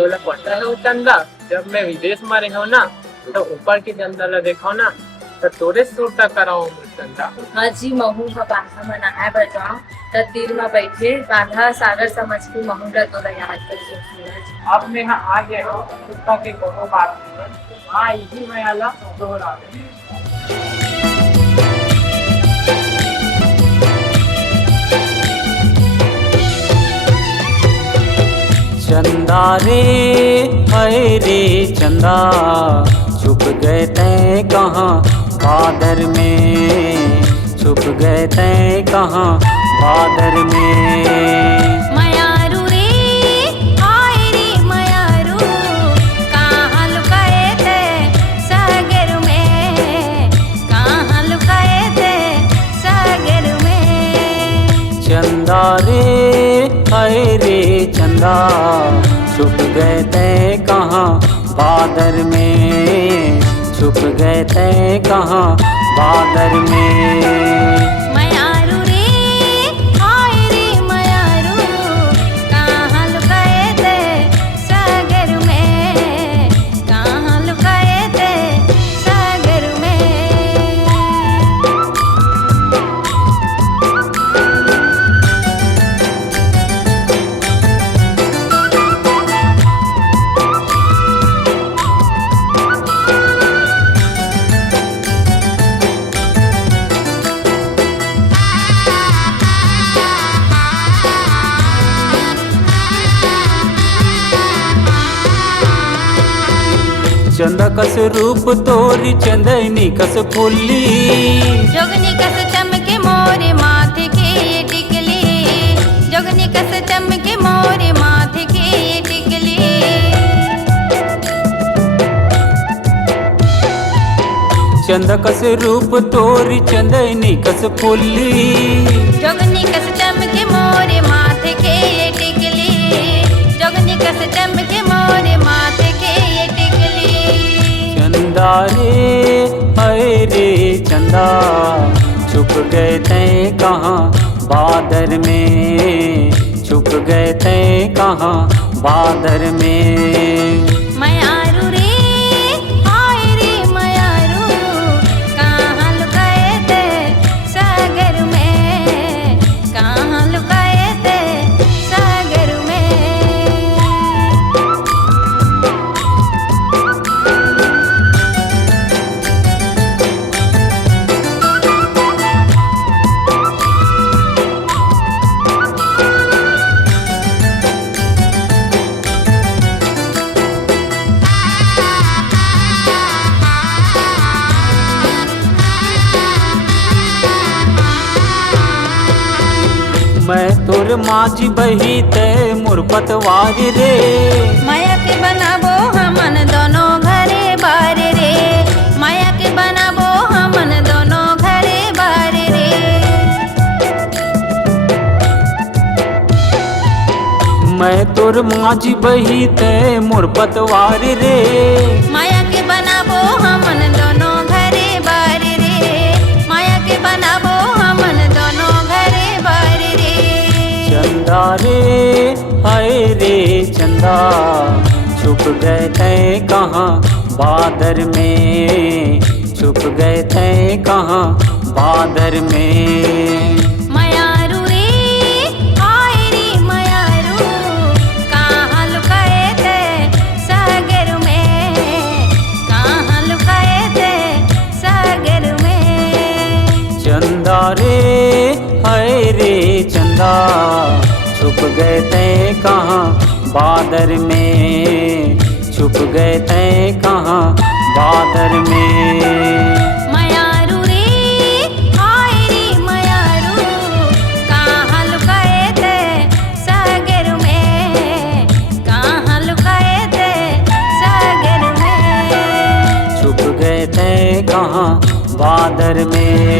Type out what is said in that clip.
तोला पता है वो चंदा, जब मैं विदेश में रहो ना तो ऊपर के चंदा ला देखो ना तो तोरे सूटा कराओ चंदा। हाँ जी, महू का बांधा में नहाए बर जाओ त तीर में बैठे बांधा सागर समझ के महू ला तोला याद करके। अब मैं यहाँ आ गया हूँ, कुत्ता के कोनो बात नहीं। हाँ यही मैं आला दोहरा। चंदा रे हाय रे चंदा, छुप गए तैं कहाँ बादर में, छुप गए तैं कहाँ बादर में। मयारू रे हाय रे मयारू, कहाँ लुकाए थे सागर में, कहाँ लुकाए थे सागर में। चंदा रे हाय रे चंदा, छुप गए तैं कहाँ बादर में, छुप गए तैं कहाँ बादर में। मयारू रे हाय रे मयारू, कहाँ लुकाए थे सागर में, कहाँ लुकाए थे सागर में। चंदा कस रूप तोरी चंदनी कस फुल्ली, जोगनी कस चमके मोरे माथे के ये टिकली, जोगनी कस चमके मोरे माथे के ये टिकली। चंदा कस रूप तोरी चंदनी कस फुल्ली, जोगनी कस चमके मोरे माथे के ये टिकली, जोगनी कस चमके मोरे माथे के ये टिकली। चंदा रे हाय रे चंदा, छुप गए तैं कहाँ बादर में, छुप गए तैं कहाँ बादर में। मयारू रे हाय रे मयारू, कहाँ लुकाए थे सागर में, कहाँ लुकाए थे सागर में। मैं तोर माझी बही ते मोर पतवार रे, माया के बनाबो हमन दोनों घरे बार रे, माया के बनाबो हमन दोनों घरे बार रे। मैं तोर माझी बही ते मोर पतवार रे, माया के बनाबो हमन दोनों घरे बार रे, माया के बनाबो हमन दोनों घरे बार रे। चंदा रे हाय रे चंदा, छुप गए तैं कहाँ बादर में, छुप गए तैं कहाँ बादर में। मयारू रे हाय रे मयारू, कहाँ लुकाए थे सागर में, कहाँ लुकाए थे सागर में। चंदा रे हाय रे चंदा, छुप गए तैं कहाँ बादर में, छुप गए तैं कहाँ बादर में। मयारू रे हाय रे मयारू, कहाँ लुकाए थे सागर में, कहाँ लुकाए थे सागर में। छुप गए तैं कहाँ बादर में।